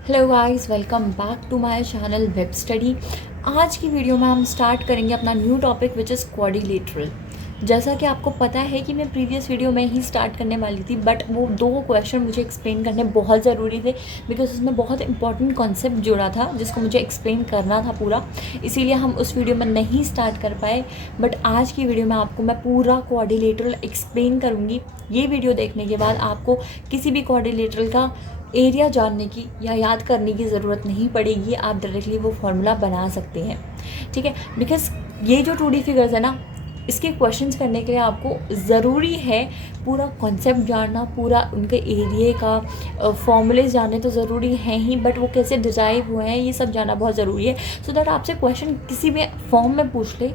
Hello guys, welcome back to my channel web study. आज की video में हम स्टार्ट करेंगे अपना new topic which is quadrilateral. जैसा कि आपको पता है कि मैं प्रीवियस वीडियो में ही स्टार्ट करने वाली थी, बट वो दो क्वेश्चन मुझे एक्सप्लेन करने बहुत ज़रूरी थे बिकॉज उसमें बहुत इंपॉर्टेंट कॉन्सेप्ट जुड़ा था जिसको मुझे एक्सप्लेन करना था पूरा। इसीलिए हम उस वीडियो में नहीं स्टार्ट कर पाए, बट आज की वीडियो में आपको मैं पूरा क्वाड्रिलेटरल एक्सप्लेन करूँगी। ये वीडियो देखने के बाद आपको किसी भी क्वाड्रिलेटरल का एरिया जानने की या याद करने की ज़रूरत नहीं पड़ेगी, आप डायरेक्टली वो फार्मूला बना सकते हैं। ठीक है, बिकॉज ये जो 2D फिगर्स है ना, इसके क्वेश्चंस करने के लिए आपको ज़रूरी है पूरा कॉन्सेप्ट जानना, पूरा उनके एरिए का फॉर्मूलेज जानने तो ज़रूरी हैं ही, बट वो कैसे डिराइव हुए हैं ये सब जानना बहुत ज़रूरी है, सो दैट आपसे क्वेश्चन किसी भी फॉर्म में पूछ ले,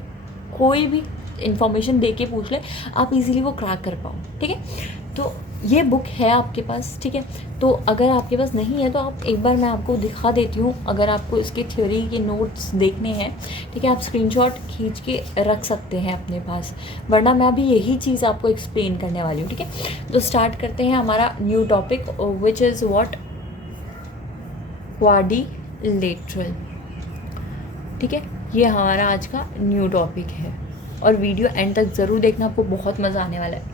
कोई भी इंफॉर्मेशन दे के पूछ ले, आप इजीली वो क्रैक कर पाओ। ठीक है, तो ये बुक है आपके पास। ठीक है, तो अगर आपके पास नहीं है तो आप एक बार मैं आपको दिखा देती हूँ, अगर आपको इसके थ्योरी के नोट्स देखने हैं, ठीक है, आप स्क्रीनशॉट खींच के रख सकते हैं अपने पास, वरना मैं अभी यही चीज़ आपको एक्सप्लेन करने वाली हूँ। ठीक है, तो स्टार्ट करते हैं हमारा new topic which is what, quadrilateral. ठीक है, ये हमारा आज का न्यू टॉपिक है और वीडियो एंड तक ज़रूर देखना, आपको बहुत मज़ा आने वाला है।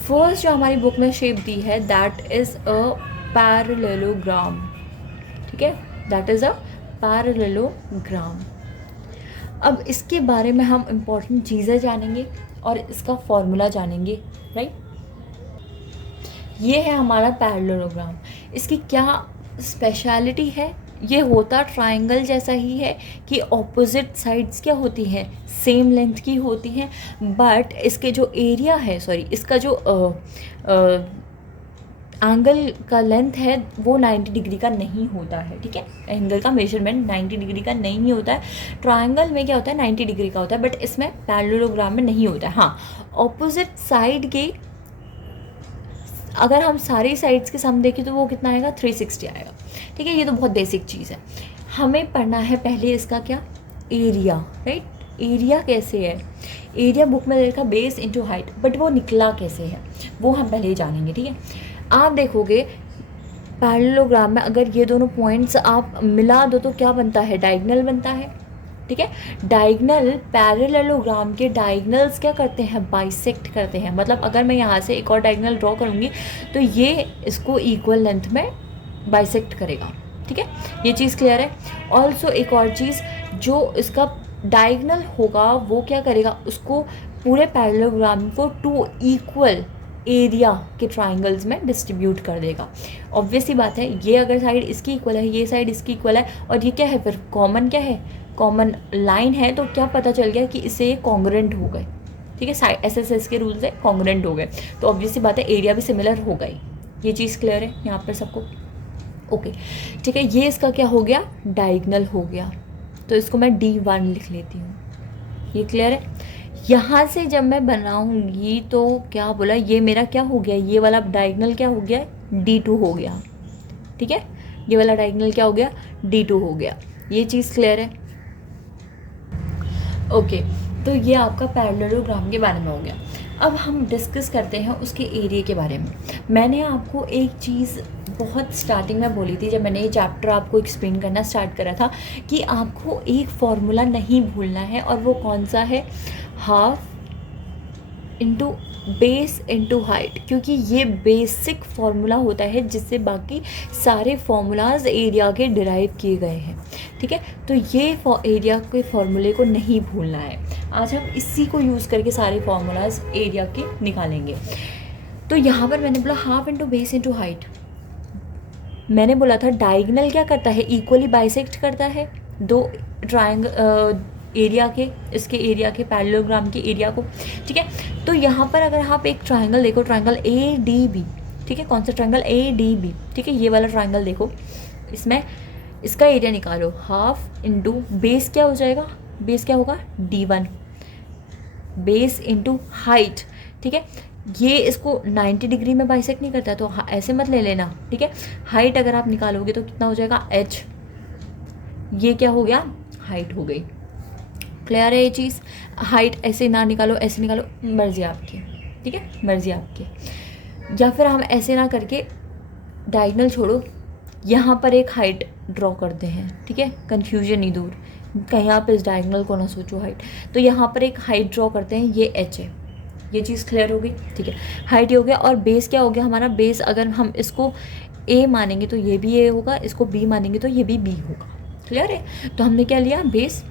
फर्स्ट जो हमारी बुक में शेप दी है दैट इज़ अ पैरेललोग्राम। ठीक है, दैट इज़ अ पैरेललोग्राम। अब इसके बारे में हम इम्पॉर्टेंट चीज़ें जानेंगे और इसका फॉर्मूला जानेंगे। राइट, ये है हमारा पैरेललोग्राम। इसकी क्या स्पेशलिटी है? ये होता ट्रायंगल जैसा ही है कि ऑपोजिट साइड्स क्या होती हैं, सेम लेंथ की होती हैं, बट इसके जो एरिया है, सॉरी, इसका जो एंगल का लेंथ है वो 90 डिग्री का नहीं होता है। ठीक है, एंगल का मेजरमेंट 90 डिग्री का नहीं होता है। ट्रायंगल में क्या होता है, 90 डिग्री का होता है, बट इसमें पैरेललोग्राम में नहीं होता है। हाँ, ऑपोजिट साइड के अगर हम सारी साइड्स के सम देखें तो वो कितना आएगा, 360 आएगा। ठीक है, ये तो बहुत बेसिक चीज़ है। हमें पढ़ना है पहले इसका क्या, एरिया। राइट, एरिया कैसे है, एरिया बुक में देखा बेस इनटू हाइट, बट वो निकला कैसे है वो हम पहले ही जानेंगे। ठीक है, आप देखोगे पैरेललोग्राम में अगर ये दोनों पॉइंट्स आप मिला दो तो क्या बनता है, डायगोनल बनता है। ठीक है, डायगोनल पैरेललोग्राम के डायगोनल्स क्या करते हैं, बाइसेक्ट करते हैं। मतलब अगर मैं यहाँ से एक और डायगोनल ड्रॉ करूँगी तो ये इसको इक्वल लेंथ में बाइसेक्ट करेगा। ठीक है, ये चीज़ क्लियर है। ऑल्सो एक और चीज़, जो इसका डायगोनल होगा वो क्या करेगा, उसको पूरे पैरेललोग्राम को 2 इक्वल एरिया के ट्राइंगल्स में डिस्ट्रीब्यूट कर देगा। ऑब्वियसली बात है, ये अगर साइड इसकी इक्वल है, ये साइड इसकी इक्वल है, और ये क्या है फिर, कॉमन क्या है, कॉमन लाइन है, तो क्या पता चल गया कि इससे ये कॉन्ग्रुएंट हो गए। ठीक है, एसएसएस के रूल से कॉन्ग्रुएंट हो गए, तो ऑब्वियसली बात है एरिया भी सिमिलर हो गई। ये चीज़ क्लियर है यहाँ पर सबको? ओके, ठीक है, ये इसका क्या हो गया, डायगोनल हो गया, तो इसको मैं D1 लिख लेती हूँ। ये क्लियर है? यहाँ से जब मैं बनाऊँगी तो क्या बोला, ये मेरा क्या हो गया, ये वाला डायगोनल क्या हो गया, D2 हो गया। ठीक है, ये वाला डायगोनल क्या हो गया, D2 हो गया। ये चीज़ क्लियर है? ओके, तो ये आपका पैरेललोग्राम के बारे में हो गया। अब हम डिस्कस करते हैं उसके एरिया के बारे में। मैंने आपको एक चीज़ बहुत स्टार्टिंग में बोली थी, जब मैंने ये चैप्टर आपको एक्सप्लेन करना स्टार्ट करा था, कि आपको एक फार्मूला नहीं भूलना है, और वो कौन सा है, half into base into height, क्योंकि ये बेसिक फार्मूला होता है जिससे बाकी सारे फार्मूलाज एरिया के डिराइव किए गए हैं। ठीक है, तो ये एरिया के फार्मूले को नहीं भूलना है। आज हम इसी को यूज़ करके सारे फार्मूलाज एरिया के निकालेंगे। तो यहाँ पर मैंने बोला half into base into height. मैंने बोला था डायगोनल क्या करता है, इक्वली बाइसेक्ट करता है दो ट्रायंगल एरिया के, इसके एरिया के, पैरेललोग्राम के एरिया को। ठीक है, तो यहाँ पर अगर आप एक ट्रायंगल देखो, ट्रायंगल ADB। ठीक है, कौन सा ट्रायंगल, ADB। ठीक है, ये वाला ट्रायंगल देखो, इसमें इसका एरिया निकालो, हाफ इंटू बेस क्या हो जाएगा, बेस क्या होगा, D1, बेस इंटू हाइट। ठीक है, ये इसको 90 डिग्री में बाइसेक्ट नहीं करता, तो ऐसे मत ले लेना। ठीक है, हाइट अगर आप निकालोगे तो कितना हो जाएगा, H। ये क्या हो गया, हाइट हो गई। क्लियर है ये चीज़? हाइट ऐसे ना निकालो, ऐसे निकालो, मर्जी आपकी। ठीक है, मर्जी आपकी। या फिर हम ऐसे ना करके डायगोनल छोड़ो, यहाँ पर एक हाइट ड्रॉ करते हैं, ठीक है, कन्फ्यूजन नहीं दूर, कहीं आप इस डायगोनल को ना सोचो हाइट। तो यहाँ पर एक हाइट ड्रॉ करते हैं, ये एच है, ये चीज़ क्लियर हो गई, ठीक है। हाइट हो गया, और बेस क्या हो गया हमारा, बेस अगर हम इसको ए मानेंगे तो ये भी ए होगा, इसको बी मानेंगे तो ये भी बी होगा, क्लियर है। तो हमने क्या लिया, बेस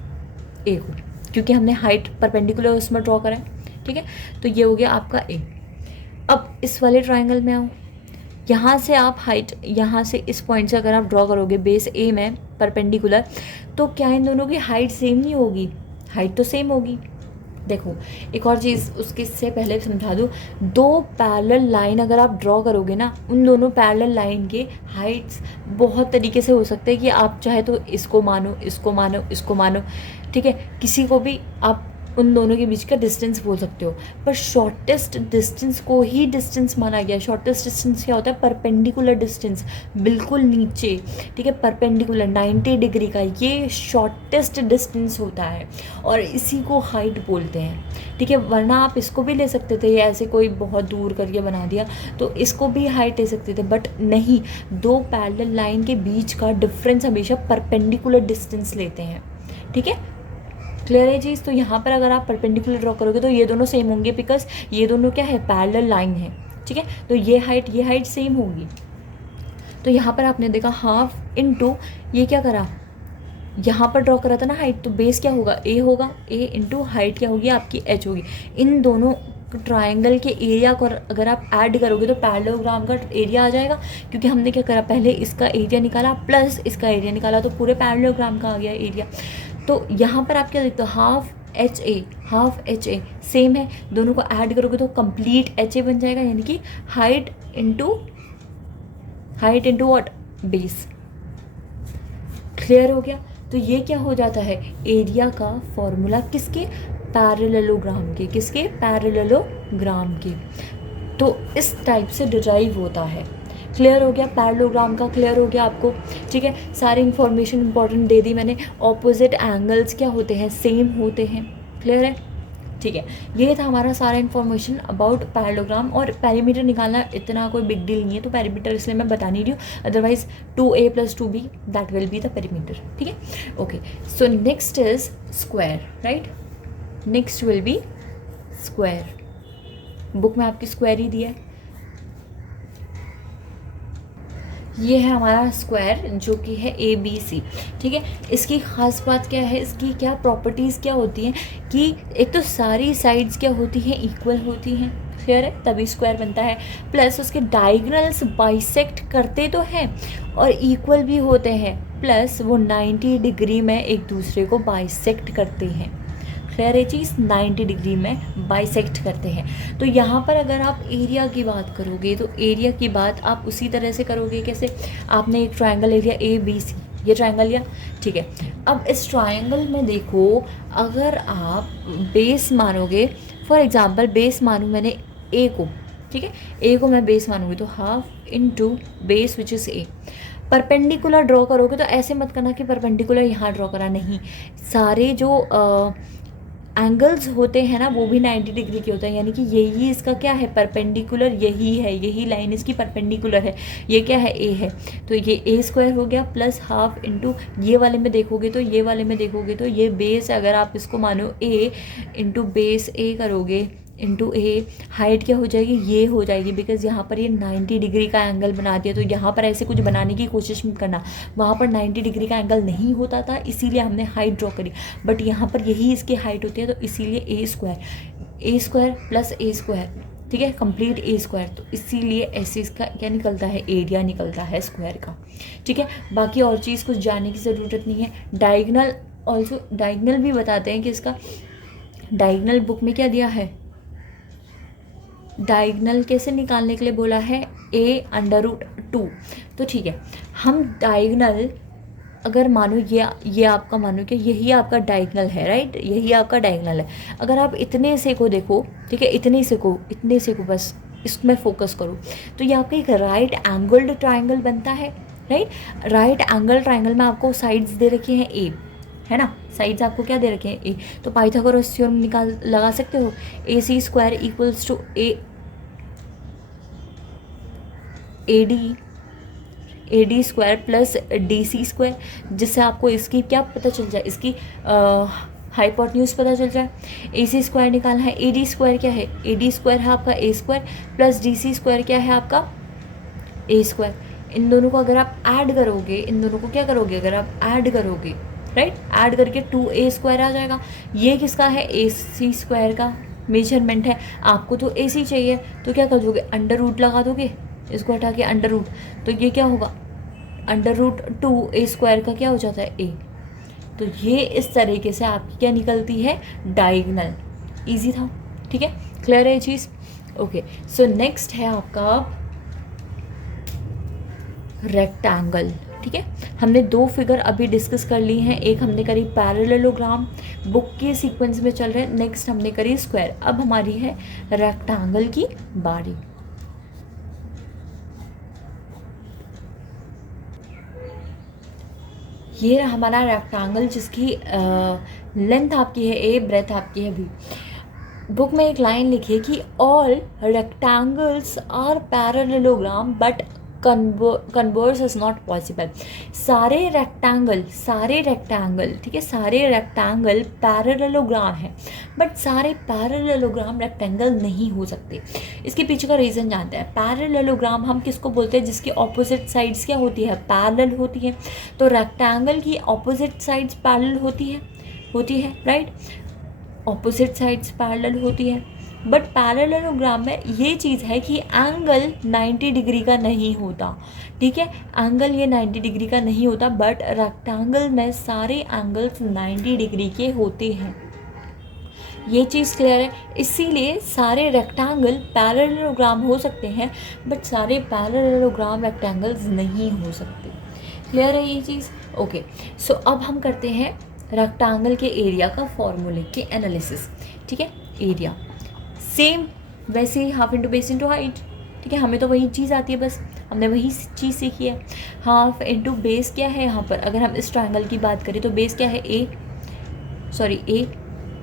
ए को, क्योंकि हमने हाइट परपेंडिकुलर उसमें ड्रॉ करा है, ठीक है। तो ये हो गया आपका ए। अब इस वाले ट्राइंगल में आओ, यहाँ से आप हाइट, यहाँ से इस पॉइंट से अगर आप ड्रॉ करोगे बेस ए में परपेंडिकुलर, तो क्या इन दोनों की हाइट सेम नहीं होगी, हाइट तो सेम होगी। देखो एक और चीज़ उसके से पहले समझा दूँ, दो पैरेलल लाइन अगर आप ड्रॉ करोगे ना, उन दोनों पैरेलल लाइन के हाइट्स बहुत तरीके से हो सकते हैं कि आप चाहे तो इसको मानो, इसको मानो, इसको मानो, ठीक है, किसी को भी आप उन दोनों के बीच का डिस्टेंस बोल सकते हो, पर शॉर्टेस्ट डिस्टेंस को ही डिस्टेंस माना गया। शॉर्टेस्ट डिस्टेंस क्या होता है, परपेंडिकुलर डिस्टेंस, बिल्कुल नीचे, ठीक है, परपेंडिकुलर 90 डिग्री का, ये शॉर्टेस्ट डिस्टेंस होता है और इसी को हाइट बोलते हैं, ठीक है। वरना आप इसको भी ले सकते थे, ऐसे कोई बहुत दूर करके बना दिया तो इसको भी हाइट ले सकते थे, बट नहीं, दो पैरेलल लाइन के बीच का डिफरेंस हमेशा परपेंडिकुलर डिस्टेंस लेते हैं, ठीक है, क्लियर है चीज़। तो यहाँ पर अगर आप परपेंडिकुलर ड्रॉ करोगे तो ये दोनों सेम होंगे, बिकॉज ये दोनों क्या है, पैरेलल लाइन है, ठीक है। तो ये हाइट सेम होगी। तो यहाँ पर आपने देखा हाफ इनटू, ये क्या करा, यहाँ पर ड्रॉ करा था ना हाइट, तो बेस क्या होगा, ए होगा, ए इंटू हाइट क्या होगी आपकी, एच होगी। इन दोनों ट्राइंगल के एरिया को अगर आप ऐड करोगे तो पैरेललोग्राम का एरिया आ जाएगा, क्योंकि हमने क्या करा, पहले इसका एरिया निकाला प्लस इसका एरिया निकाला, तो पूरे पैरेललोग्राम का आ गया एरिया। तो यहाँ पर आप क्या देखते हो, हाफ एच ए सेम है, दोनों को ऐड करोगे तो कंप्लीट एच ए बन जाएगा, यानी कि height into what, base, clear हो गया। तो ये क्या हो जाता है, एरिया का फॉर्मूला किसके, पैरेललोग्राम के, किसके, पैरेललोग्राम के। तो इस टाइप से डिराइव होता है, क्लियर हो गया, पैरेललोग्राम का क्लियर हो गया आपको, ठीक है। सारी इन्फॉर्मेशन इंपॉर्टेंट दे दी मैंने। ऑपोजिट एंगल्स क्या होते हैं, सेम होते हैं, क्लियर है, ठीक है। ये था हमारा सारा इन्फॉर्मेशन अबाउट पैरेललोग्राम। और पेरीमीटर निकालना इतना कोई बिग डील नहीं है, तो पेरीमीटर इसलिए मैं बता नहीं रही हूँ, otherwise 2a + 2b that will be the perimeter, ठीक है। Okay, so next is square, right, next will be square. Book में आपकी स्क्वायर ही दिया है, ये है हमारा स्क्वायर जो कि है ABC, ठीक है। इसकी ख़ास बात क्या है, इसकी क्या प्रॉपर्टीज़ क्या होती हैं कि एक तो सारी साइड्स क्या होती हैं, इक्वल होती हैं, क्लियर है, तभी स्क्वायर बनता है। प्लस उसके डायगोनल्स बाइसेक्ट करते तो हैं और इक्वल भी होते हैं, प्लस वो 90 डिग्री में एक दूसरे को बाइसेक्ट करते हैं, क्लियर है चीज़, 90 डिग्री में बाइसेक्ट करते हैं। तो यहाँ पर अगर आप एरिया की बात करोगे तो एरिया की बात आप उसी तरह से करोगे, कैसे, आपने एक ट्रायंगल एरिया ABC, ये ट्रायंगल लिया, ठीक है। अब इस ट्रायंगल में देखो, अगर आप बेस मानोगे, फॉर एग्जांपल बेस मानूँ मैंने ए को, ठीक है, ए को मैं बेस मानूंगी, तो half into base which is a. Perpendicular draw करोगे तो ऐसे मत करना कि परपेंडिकुलर यहाँ ड्रॉ करा, नहीं, सारे जो एंगल्स होते हैं ना वो भी 90 डिग्री के होते हैं, यानी कि यही इसका क्या है, परपेंडिकुलर, यही है, यही लाइन इसकी परपेंडिकुलर है, ये क्या है, ए है। तो ये A² हो गया प्लस हाफ इंटू, ये वाले में देखोगे तो ये वाले में देखोगे तो ये बेस, अगर आप इसको मानो A इंटू बेस A करोगे इंटू ए, हाइट क्या हो जाएगी, ये हो जाएगी, बिकॉज यहाँ पर ये 90 डिग्री का एंगल बना दिया। तो यहाँ पर ऐसे कुछ बनाने की कोशिश मत करना, वहाँ पर 90 डिग्री का एंगल नहीं होता था, इसीलिए हमने हाइट ड्रॉ करी, बट यहाँ पर यही इसकी हाइट होती है, तो इसीलिए A² प्लस A², ठीक है, कंप्लीट A²। तो इसीलिए ऐसे इसका क्या निकलता है, एरिया निकलता है स्क्वायर का, ठीक है। बाकी और चीज़ कुछ जानने की ज़रूरत नहीं है। डायगनल ऑल्सो, डायगनल भी बताते हैं कि इसका डायगनल बुक में क्या दिया है, डायगनल कैसे निकालने के लिए बोला है, A√2। तो ठीक है, हम डायगनल अगर मानो ये आपका मानो कि यही आपका डायगनल है, राइट, यही आपका डायगनल है। अगर आप इतने से को देखो, ठीक है, इतने से को बस इसमें फोकस करो, तो ये आपका एक राइट एंगल्ड ट्राइंगल बनता है, राइट। राइट एंगल ट्राइंगल में आपको साइड्स दे रखे हैं A, है ना, साइड्स आपको क्या दे रखे हैं, A। तो पाइथागोरस थ्योरम लगा सकते हो, AC² = AD A D square plus D C square, जिससे आपको इसकी क्या पता चल जाए, इसकी हाइपोटेन्यूज पता चल जाए। ए सी स्क्वायर निकालना है, ए डी स्क्वायर क्या है, ए डी स्क्वायर है आपका A square plus D C square क्या है आपका ए स्क्वायर। इन दोनों को अगर आप ऐड करोगे, इन दोनों को क्या करोगे, अगर आप ऐड करोगे, राइट, ऐड करके 2a² आ जाएगा। ये किसका है, ए सी स्क्वायर का मेजरमेंट है। आपको तो ए सी चाहिए, तो क्या कर दोगे, अंडर रूट लगा दोगे, इसको हटा के अंडर रूट, तो ये क्या होगा, अंडर रूट 2a² का क्या हो जाता है ए। तो ये इस तरीके से आपकी क्या निकलती है, डायगोनल। ईजी था, ठीक है, क्लियर है ये चीज़। ओके, सो नेक्स्ट है आपका रेक्टेंगल। ठीक है, हमने 2 फिगर अभी डिस्कस कर ली हैं। एक हमने करी पैरेललोग्राम, बुक के सीक्वेंस में चल रहे हैं। नेक्स्ट हमने करी स्क्वायर। अब हमारी है रेक्टेंगल की बारी। ये हमारा रेक्टेंगल जिसकी लेंथ आपकी है ए, ब्रेथ आपकी है बी। बुक में एक लाइन लिखी है कि all rectangles are parallelogram but converse is not possible. सारे रेक्टेंगल, ठीक है, सारे रेक्टेंगल पैरेललोग्राम है, बट सारे पैरेललोग्राम रेक्टेंगल नहीं हो सकते। इसके पीछे का रीज़न जानते हैं। पैरेललोग्राम हम किसको बोलते हैं, जिसकी ऑपोजिट साइड्स क्या होती है, पैरेलल होती है। तो रेक्टेंगल की ऑपोजिट साइड्स पैरेलल होती है, राइट, ऑपोजिट साइड्स पैरेलल होती है। बट पैरेललोग्राम में ये चीज़ है कि एंगल 90 डिग्री का नहीं होता। ठीक है, एंगल ये 90 डिग्री का नहीं होता, बट रेक्टेंगल में सारे एंगल्स 90 डिग्री के होते हैं। ये चीज़ क्लियर है। इसीलिए सारे रेक्टेंगल पैरेललोग्राम हो सकते हैं, बट सारे पैरेललोग्राम रेक्टेंगल्स नहीं हो सकते। क्लियर है ये चीज़। ओके, सो अब हम करते हैं रेक्टेंगल के एरिया का फॉर्मूले के एनालिसिस। ठीक है, एरिया सेम वैसे ही half into base into height. ठीक है, हमें तो वही चीज़ आती है, बस हमने वही चीज़ सीखी है। हाफ इंटू बेस क्या है यहाँ पर, अगर हम इस ट्रायंगल की बात करें तो बेस क्या है ए,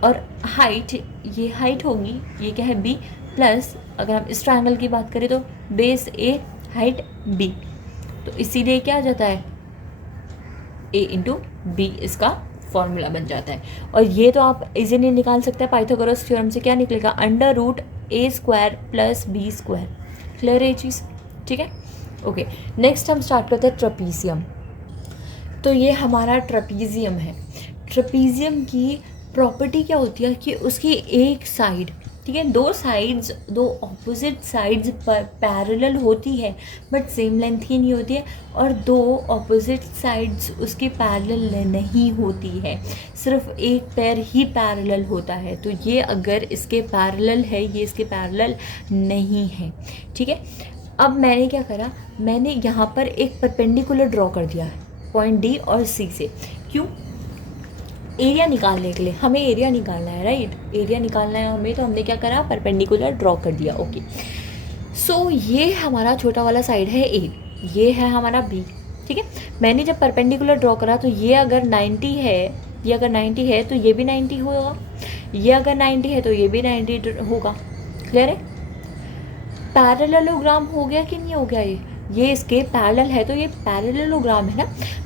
और हाइट, ये हाइट होगी, ये क्या है बी, प्लस अगर हम इस ट्रायंगल की बात करें तो बेस ए, हाइट बी, तो इसीलिए क्या आ जाता है ए इंटू बी, इसका फॉर्मूला बन जाता है। और ये तो आप इजीली निकाल सकते हैं पाइथागोरस थ्योरम से। क्या निकलेगा, under root A square plus B square. Clear है ये चीज़, ठीक है। ओके, नेक्स्ट हम स्टार्ट करते हैं ट्रेपीजियम। तो ये हमारा ट्रेपीजियम है। ट्रेपीजियम की प्रॉपर्टी क्या होती है कि उसकी एक साइड, ठीक है, दो साइड्स, दो ऑपोजिट साइड्स पर पैरेलल होती है, बट सेम लेंथ की नहीं होती है, और दो ऑपोजिट साइड्स उसकी पैरेलल नहीं होती है, सिर्फ एक पैर ही पैरेलल होता है। तो ये अगर इसके पैरेलल है, ये इसके पैरेलल नहीं है। ठीक है, अब मैंने क्या करा, मैंने यहाँ पर एक परपेंडिकुलर ड्रॉ कर दिया है पॉइंट डी और सी से। क्यों, एरिया निकालने के लिए, हमें एरिया निकालना है, राइट, एरिया निकालना है हमें, तो हमने क्या करा, परपेंडिकुलर ड्रॉ कर दिया। ओके, सो ये हमारा छोटा वाला साइड है ए, ये है हमारा बी। ठीक है, मैंने जब परपेंडिकुलर ड्रॉ करा तो ये अगर 90 है, ये अगर 90 है तो ये भी 90 होगा, ये अगर 90 है तो ये भी 90 होगा। क्लियर है, पैरेललोग्राम हो गया कि नहीं हो गया, ये इसके पैरेलल है, तो ये पैरेललोग्राम है ना।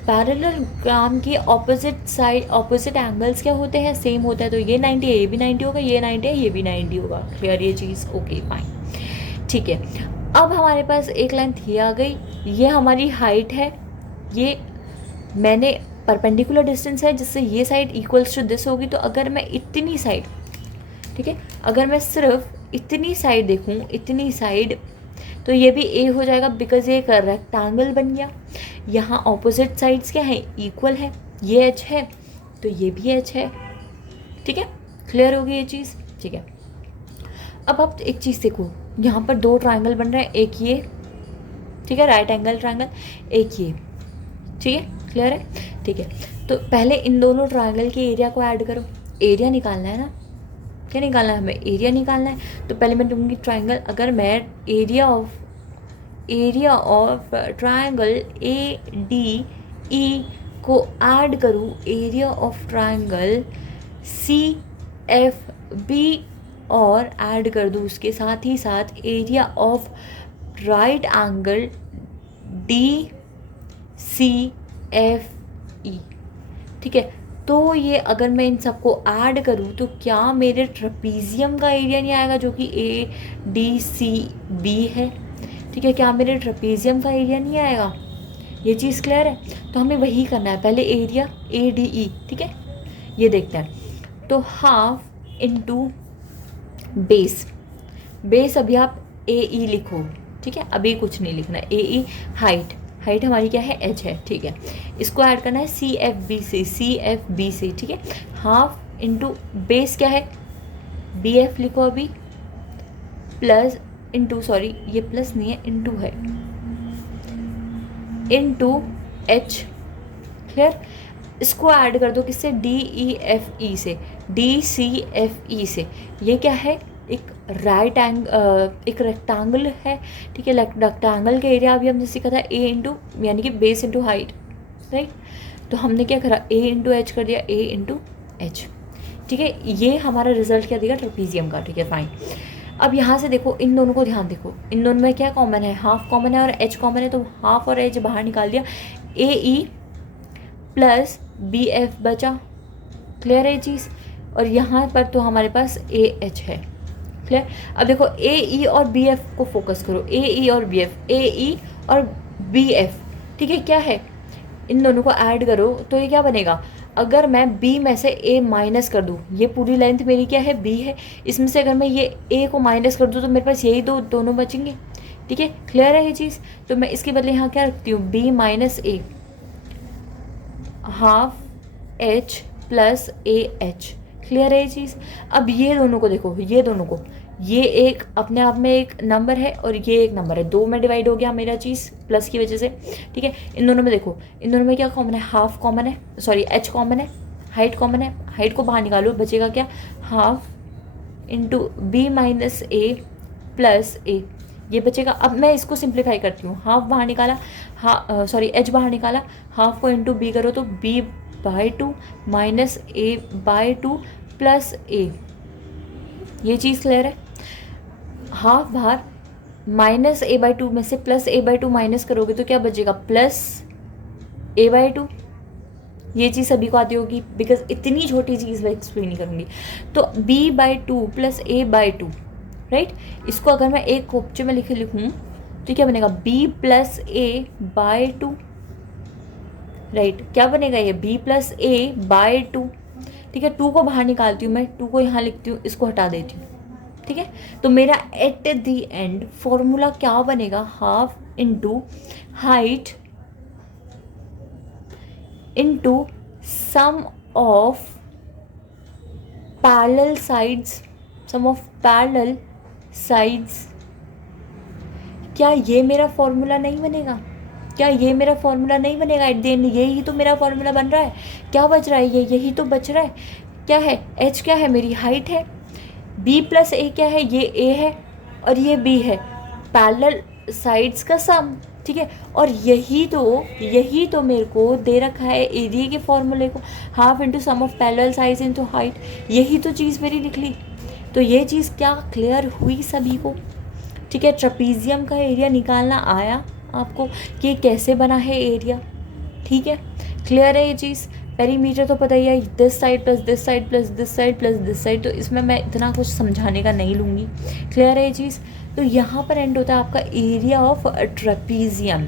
पैरेललोग्राम के ऑपोजिट साइड, ऑपोजिट एंगल्स क्या होते हैं, सेम होता है, तो ये 90 है, ये भी 90 होगा, ये 90 है, ये भी 90 होगा। क्लियर ये चीज़, ओके फाइन। ठीक है, अब हमारे पास एक लेंथ ये आ गई, ये हमारी हाइट है, ये मैंने परपेंडिकुलर डिस्टेंस है जिससे ये साइड इक्वल्स टू दिस होगी। तो अगर मैं इतनी साइड, ठीक है, अगर मैं सिर्फ इतनी साइड देखूँ, इतनी साइड, तो ये भी ए हो जाएगा, बिकॉज ये एक रेक्टेंगल बन गया। यहाँ ऑपोजिट साइड्स क्या है, इक्वल है, ये एच है तो ये भी एच है। ठीक है, क्लियर होगी ये चीज़, ठीक है। अब आप एक चीज़ देखो, यहाँ पर दो ट्रायंगल बन रहे हैं, एक ये, ठीक है, राइट एंगल ट्रायंगल, एक ये, ठीक है, क्लियर है, ठीक है। तो पहले इन दोनों ट्रायंगल के एरिया को ऐड करो, एरिया निकालना है ना, क्या निकालना है हमें, एरिया निकालना है। तो पहले मैं दूँगी ट्रायंगल, अगर मैं area of triangle A D E को ऐड करूँ area of triangle C F B और ऐड कर दूँ उसके साथ ही साथ area of right angle D CFE, ठीक है। तो ये अगर मैं इन सबको ऐड करूँ तो क्या मेरे ट्रपीजियम का एरिया नहीं आएगा, जो कि ADCB है, ठीक है। क्या मेरे ट्रपीजियम का एरिया नहीं आएगा? ये चीज़ क्लियर है? तो हमें वही करना है, पहले एरिया ADE, ठीक है, ये देखते हैं। तो हाफ इंटू बेस, बेस अभी आप AE लिखो, ठीक है, अभी कुछ नहीं लिखना है। AE हाइट, हाइट हमारी क्या है, H है, ठीक है। इसको ऐड करना है CFB से, ठीक है। हाफ इंटू बेस क्या है, BF लिखो अभी, प्लस इंटू, सॉरी ये प्लस नहीं है, इंटू है, इंटू H, क्लियर। इसको ऐड कर दो किससे, DEFE से, DCFE से। ये क्या है, एक एक रेक्टेंगल है, ठीक है। रेक्टेंगल का एरिया अभी हमने सीखा था A इंटू, यानी कि बेस इंटू हाइट, राइट। तो हमने क्या करा, A इंटू H कर दिया, A इंटू H, ठीक है। ये हमारा रिजल्ट क्या देगा, ट्रपीजियम का, ठीक है, फाइन। अब यहाँ से देखो, इन दोनों को ध्यान देखो, इन दोनों में क्या कॉमन है, हाफ कॉमन है और H कॉमन है, तो हाफ और H बाहर निकाल दिया, AE प्लस BF बचा, क्लियर है ये चीज़। और यहाँ पर तो हमारे पास AH है, क्लियर। अब देखो AE और BF को फोकस करो, AE और BF, AE और BF, ठीक है, क्या है, इन दोनों को ऐड करो तो ये क्या बनेगा। अगर मैं B में से A माइनस कर दूँ, ये पूरी लेंथ मेरी क्या है, B है, इसमें से अगर मैं ये A को माइनस कर दूँ तो मेरे पास यही दोनों बचेंगे, ठीक है, क्लियर है ये चीज़। तो मैं इसके बदले यहाँ क्या रखती हूँ, B minus A, half H plus AH, clear है ये चीज़। अब ये दोनों को देखो, ये दोनों को, ये एक अपने आप में एक नंबर है और ये एक नंबर है, दो में डिवाइड हो गया मेरा चीज़ प्लस की वजह से, ठीक है। इन दोनों में देखो, इन दोनों में क्या कॉमन है, हाफ कॉमन है, सॉरी H कॉमन है, हाइट कॉमन है, हाइट को बाहर निकालो, बचेगा क्या, half into B minus A plus A, ये बचेगा। अब मैं इसको सिंप्लीफाई करती हूँ, हाफ बाहर निकाला, सॉरी H बाहर निकाला, हाफ को इंटू B करो तो B/2 minus A/2 plus A, ये चीज़ क्लियर है। हाफ बाहर, माइनस A/2 में से प्लस A/2 माइनस करोगे तो क्या बचेगा, प्लस A/2, ये चीज़ सभी को आती होगी, बिकॉज इतनी छोटी चीज़ मैं एक्सप्लेन नहीं करूँगी। तो B/2 प्लस A/2, राइट। इसको अगर मैं एक कोपचे में लिखूँ तो क्या बनेगा, B प्लस A/2, राइट। क्या बनेगा ये, B प्लस A/2, ठीक है। 2 को बाहर निकालती हूँ मैं, 2 को यहाँ लिखती हूँ, इसको हटा देती हूँ, ठीक है। तो मेरा एट द एंड फॉर्मूला क्या बनेगा, half into height into sum of parallel sides, sum of parallel sides. क्या ये मेरा फॉर्मूला नहीं बनेगा, क्या ये मेरा फॉर्मूला नहीं बनेगा एट द एंड, यही तो मेरा फॉर्मूला बन रहा है। क्या बच रहा है, ये यही तो बच रहा है। क्या है, H क्या है, मेरी हाइट है, B प्लस A क्या है, ये A है और ये B है, पैरेलल साइड्स का सम, ठीक है। और यही तो मेरे को दे रखा है एरिया के फॉर्मूले को, half into sum of parallel sides into height, यही तो चीज़ मेरी लिख ली। तो ये चीज़ क्या क्लियर हुई सभी को, ठीक है। ट्रपीजियम का एरिया निकालना आया आपको कि कैसे बना है एरिया, ठीक है, क्लियर है ये चीज़। पेरीमीटर तो पता ही है, this side plus this side plus this side plus this side, तो इसमें मैं इतना कुछ समझाने का नहीं लूँगी, क्लियर है ये चीज़। तो यहाँ पर एंड होता है आपका एरिया ऑफ ट्रपीजियम,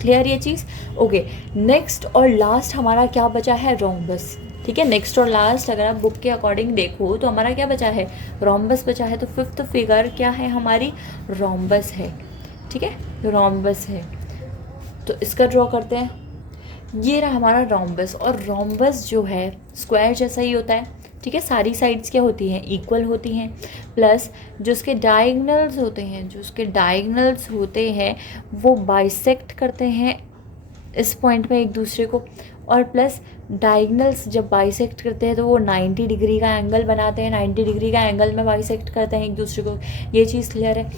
क्लियर ये चीज़, ओके। नेक्स्ट और लास्ट हमारा क्या बचा है, रोम्बस, ठीक है। नेक्स्ट और लास्ट अगर आप बुक के अकॉर्डिंग देखो तो हमारा क्या बचा है, रोम्बस बचा है। तो फिफ्थ फिगर क्या है हमारी, रोम्बस है, ठीक है, रोम्बस है। तो इसका ड्रॉ करते हैं, ये रहा हमारा रोम्बस। और रोम्बस जो है स्क्वायर जैसा ही होता है, ठीक है। सारी साइड्स क्या होती हैं, इक्वल होती हैं, प्लस जो उसके डायगनल्स होते हैं वो बाइसेक्ट करते हैं इस पॉइंट में एक दूसरे को, और प्लस डायगनल्स जब बाइसेक्ट करते हैं तो वो 90 डिग्री का एंगल बनाते हैं, 90 डिग्री का एंगल में बाइसेक्ट करते हैं एक दूसरे को, ये चीज़ क्लियर है,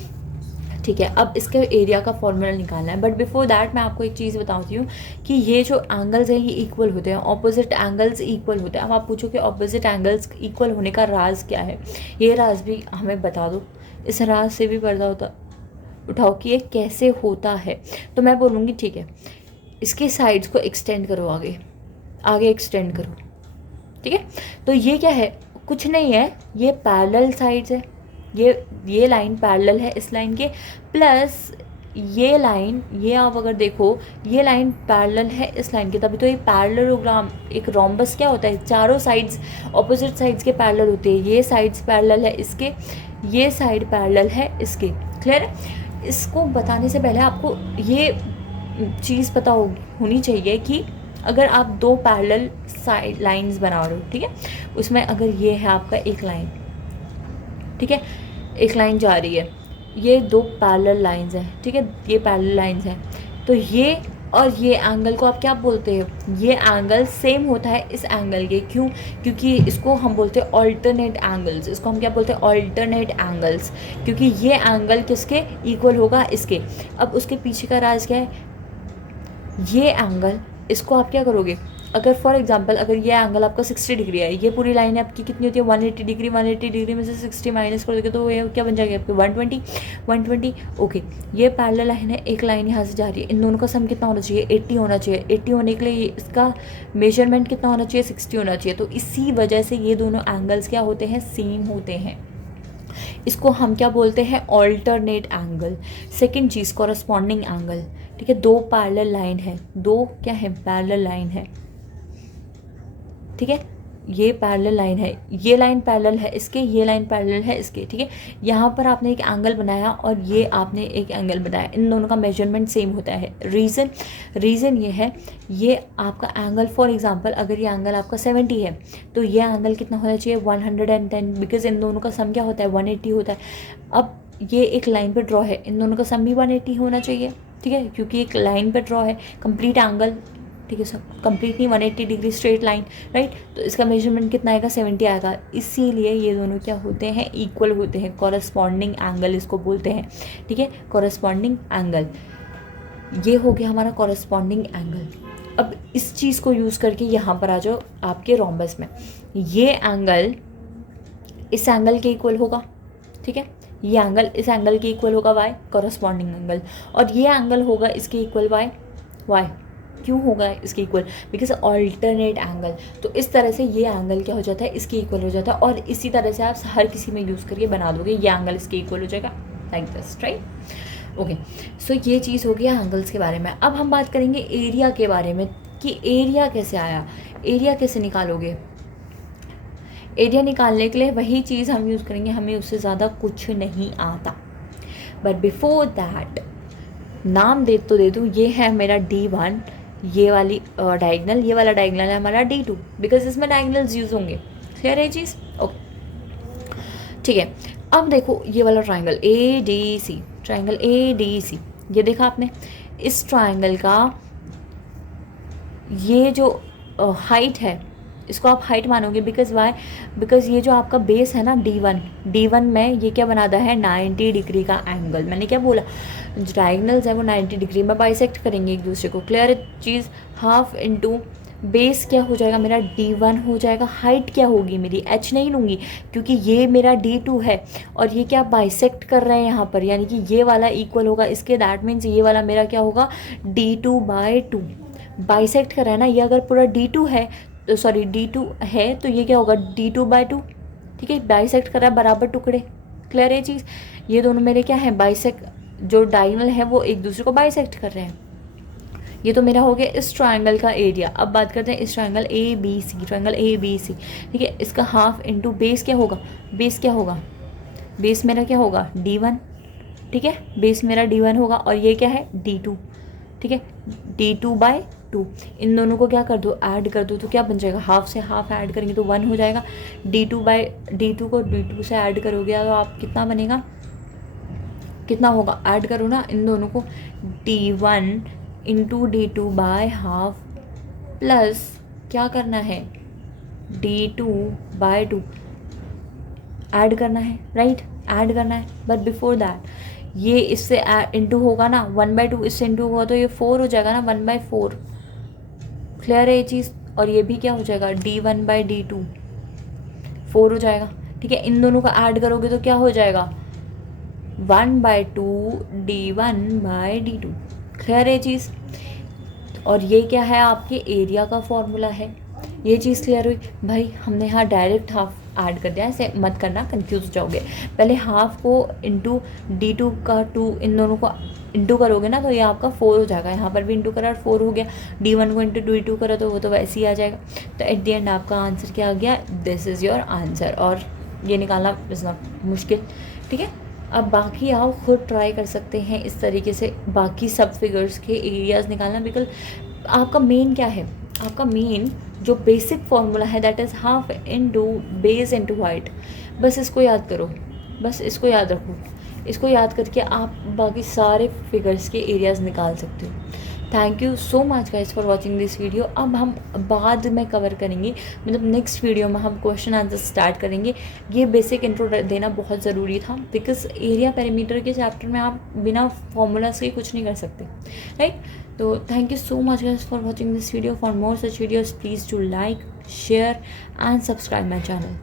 ठीक है। अब इसके एरिया का फॉर्मूला निकालना है, बट बिफोर दैट मैं आपको एक चीज़ बताती हूँ कि ये जो एंगल्स हैं ये इक्वल होते हैं, ऑपोजिट एंगल्स इक्वल होते हैं। अब आप पूछो कि ऑपोजिट एंगल्स इक्वल होने का राज क्या है, ये राज भी हमें बता दो, इस राज से भी पर्दा उठाओ कि ये कैसे होता है। तो मैं बोलूँगी ठीक है, इसके साइड्स को एक्सटेंड करो, आगे आगे एक्सटेंड करो, ठीक है। तो ये क्या है, कुछ नहीं है, ये पैरेलल साइड्स है, ये लाइन पैरेलल है इस लाइन के, प्लस ये लाइन, ये आप अगर देखो ये लाइन पैरेलल है इस लाइन के, तभी तो ये पैरेललोग्राम, एक रोम्बस क्या होता है, चारों साइड्स ऑपोजिट साइड्स के पैरेलल होते हैं, ये साइड्स पैरेलल है इसके, ये साइड पैरेलल है इसके। क्लियर है। इसको बताने से पहले आपको ये चीज़ पता होनी चाहिए कि अगर आप दो पैरेलल साइड लाइंस बना रहे हो, ठीक है, उसमें अगर ये है आपका एक लाइन, ठीक है, एक लाइन जा रही है, ये दो पैरेलल लाइंस हैं, ठीक है, ये पैरेलल लाइंस हैं, तो ये और ये एंगल को आप क्या बोलते हैं, ये एंगल सेम होता है इस एंगल के, क्यों, क्योंकि इसको हम बोलते हैं ऑल्टरनेट एंगल्स, इसको हम क्या बोलते हैं, ऑल्टरनेट एंगल्स, क्योंकि ये एंगल किसके इक्वल होगा, इसके। अब उसके पीछे का राज क्या है, ये एंगल, इसको आप क्या करोगे, अगर फॉर एग्जांपल अगर ये एंगल आपका 60 डिग्री है, ये पूरी लाइन आपकी कितनी होती है 180 डिग्री, 180 डिग्री में से 60 माइनस कर दोगे तो ये क्या बन जाएगा आपके 120। ओके, ये पैरेलल लाइन है, एक लाइन यहाँ से जा रही है, इन दोनों का सम कितना होना चाहिए, 80 होना चाहिए। 80 होने के लिए इसका मेजरमेंट कितना होना चाहिए, 60 होना चाहिए। तो इसी वजह से ये दोनों एंगल्स क्या होते हैं, सेम होते हैं। इसको हम क्या बोलते हैं, ऑल्टरनेट एंगल। सेकेंड चीज़ कॉरस्पॉन्डिंग एंगल, ठीक है, दो पैरेलल लाइन है, दो क्या है, पैरेलल लाइन है, ठीक है, ये पैरेलल लाइन है, ये लाइन पैरेलल है इसके, ये लाइन पैरेलल है इसके, ठीक है। यहाँ पर आपने एक एंगल बनाया और ये आपने एक एंगल बनाया, इन दोनों का मेजरमेंट सेम होता है। रीज़न ये है, ये आपका एंगल फॉर एग्जांपल अगर ये एंगल आपका 70 है तो ये एंगल कितना होना चाहिए 110, बिकॉज इन दोनों का सम क्या होता है 180 होता है। अब ये एक लाइन पर ड्रॉ है, इन दोनों का सम भी 180 होना चाहिए, ठीक है, क्योंकि एक लाइन पर ड्रॉ है, कंप्लीट एंगल, ठीक है, सब कंप्लीट नहीं 180 डिग्री स्ट्रेट लाइन, राइट। तो इसका मेजरमेंट कितना आएगा 70 आएगा, इसीलिए ये दोनों क्या होते हैं, इक्वल होते हैं, कॉरस्पॉन्डिंग एंगल इसको बोलते हैं, ठीक है, कॉरस्पॉन्डिंग एंगल। ये हो गया हमारा कॉरस्पॉन्डिंग एंगल। अब इस चीज़ को यूज़ करके यहाँ पर आ जाओ आपके रोम्बस में, ये एंगल इस एंगल के इक्वल होगा, ठीक है, ये एंगल इस एंगल के इक्वल होगा वाई, कॉरस्पॉन्डिंग एंगल, और ये एंगल होगा इसके इक्वल वाई। क्यों होगा इसके इक्वल, बिकॉज ऑल्टरनेट एंगल। तो इस तरह से ये एंगल क्या हो जाता है, इसके इक्वल हो जाता है, और इसी तरह से आप हर किसी में यूज़ करके बना दोगे, ये एंगल इसके इक्वल हो जाएगा, लाइक दिस, राइट। ओके, सो ये चीज़ हो गया एंगल्स के बारे में। अब हम बात करेंगे एरिया के बारे में, कि एरिया कैसे आया, एरिया कैसे निकालोगे। एरिया निकालने के लिए वही चीज़ हम यूज़ करेंगे, हमें उससे ज़्यादा कुछ नहीं आता। बट बिफोर दैट नाम दे दूँ, ये है मेरा D1, ये वाली डायगनल, ये वाला डायगनल है हमारा D2, बिकॉज इसमें डायगनल्स यूज़ होंगे। क्लियर है चीज़, ओके, ठीक है। अब देखो ये वाला ट्राइंगल ADC, ट्राइंगल ADC, ये देखा आपने, इस ट्राइंगल का ये जो हाइट है, इसको आप हाइट मानोगे, बिकॉज ये जो आपका बेस है ना D1 में ये क्या बनाता है 90 डिग्री का एंगल। मैंने क्या बोला, डायगनल्स है वो 90 डिग्री में बाइसेक्ट करेंगे एक दूसरे को। क्लियर चीज़, हाफ इंटू बेस क्या हो जाएगा मेरा D1 हो जाएगा, हाइट क्या होगी मेरी H नहीं लूँगी क्योंकि ये मेरा D2 है और ये क्या बाइसेक्ट कर रहे हैं यहाँ पर, यानी कि ये वाला इक्वल होगा इसके, दैट मीन्स ये वाला मेरा क्या होगा D2/2, बाइसेक्ट कर रहा है ना, ये अगर पूरा D2 है तो सॉरी D2 है तो ये क्या होगा D2/2, ठीक है, बाइसेक्ट कर रहा है बराबर टुकड़े। क्लियर है चीज़, ये दोनों मेरे क्या है बाइसेक्ट, जो डायगोनल है वो एक दूसरे को बाइसेक्ट कर रहे हैं। ये तो मेरा हो गया इस ट्रायंगल का एरिया। अब बात करते हैं इस ट्रायंगल ABC, ट्रायंगल ABC, ठीक है, इसका हाफ इंटू बेस क्या होगा, बेस क्या होगा, बेस मेरा क्या होगा D1, ठीक है, बेस मेरा D1 होगा और ये क्या है D2, ठीक है, D2/2, इन दोनों को क्या कर दो ऐड कर दो तो क्या बन जाएगा, हाफ से हाफ ऐड करेंगे तो 1 हो जाएगा, D2 को D2 से ऐड करोगे तो आप कितना बनेगा, कितना होगा, ऐड करो ना इन दोनों को, D1 इंटू D2/2 प्लस क्या करना है D2/2 ऐड करना है, राइट, ऐड करना है। बट बिफोर दैट ये इससे इंटू होगा ना 1/2, इससे इंटू होगा तो ये 4 हो जाएगा ना 1/4। क्लियर है ये चीज़, और ये भी क्या हो जाएगा D1/D2 4 हो जाएगा, ठीक है, इन दोनों का ऐड करोगे तो क्या हो जाएगा 1/2 D1/D2। क्लियर है चीज़, और ये क्या है, आपके एरिया का फॉर्मूला है। ये चीज़ क्लियर हुई भाई। हमने यहाँ डायरेक्ट हाफ ऐड कर दिया, ऐसे मत करना, कंफ्यूज हो जाओगे। पहले हाफ को इंटू D2 का 2, इन दोनों को इंटू करोगे ना तो ये आपका 4 हो जाएगा। यहाँ पर भी इंटू करा और 4 हो गया। D1 को इंटू D2 करो तो वो तो वैसे ही आ जाएगा। तो एट द एंड आपका आंसर क्या आ गया, दिस इज़ योर आंसर। और ये निकालना इज़ नॉट मुश्किल, ठीक है। अब बाकी आप खुद ट्राई कर सकते हैं इस तरीके से बाकी सब फिगर्स के एरियाज़ निकालना। बिकॉज आपका मेन क्या है, आपका मेन जो बेसिक फॉर्मूला है that is half into base into height. बस इसको याद करो, बस इसको याद रखो। इसको याद करके आप बाकी सारे फिगर्स के एरियाज़ निकाल सकते हो। Thank you so much guys for watching this video. अब हम बाद में कवर करेंगे, मतलब नेक्स्ट वीडियो में हम क्वेश्चन आंसर स्टार्ट करेंगे। ये बेसिक इंट्रो देना बहुत ज़रूरी था बिकॉज एरिया पेरीमीटर के चैप्टर में आप बिना फॉर्मूलाज के कुछ नहीं कर सकते, राइट। तो thank you so much guys for watching this video. For more such videos please to like, share and subscribe my channel.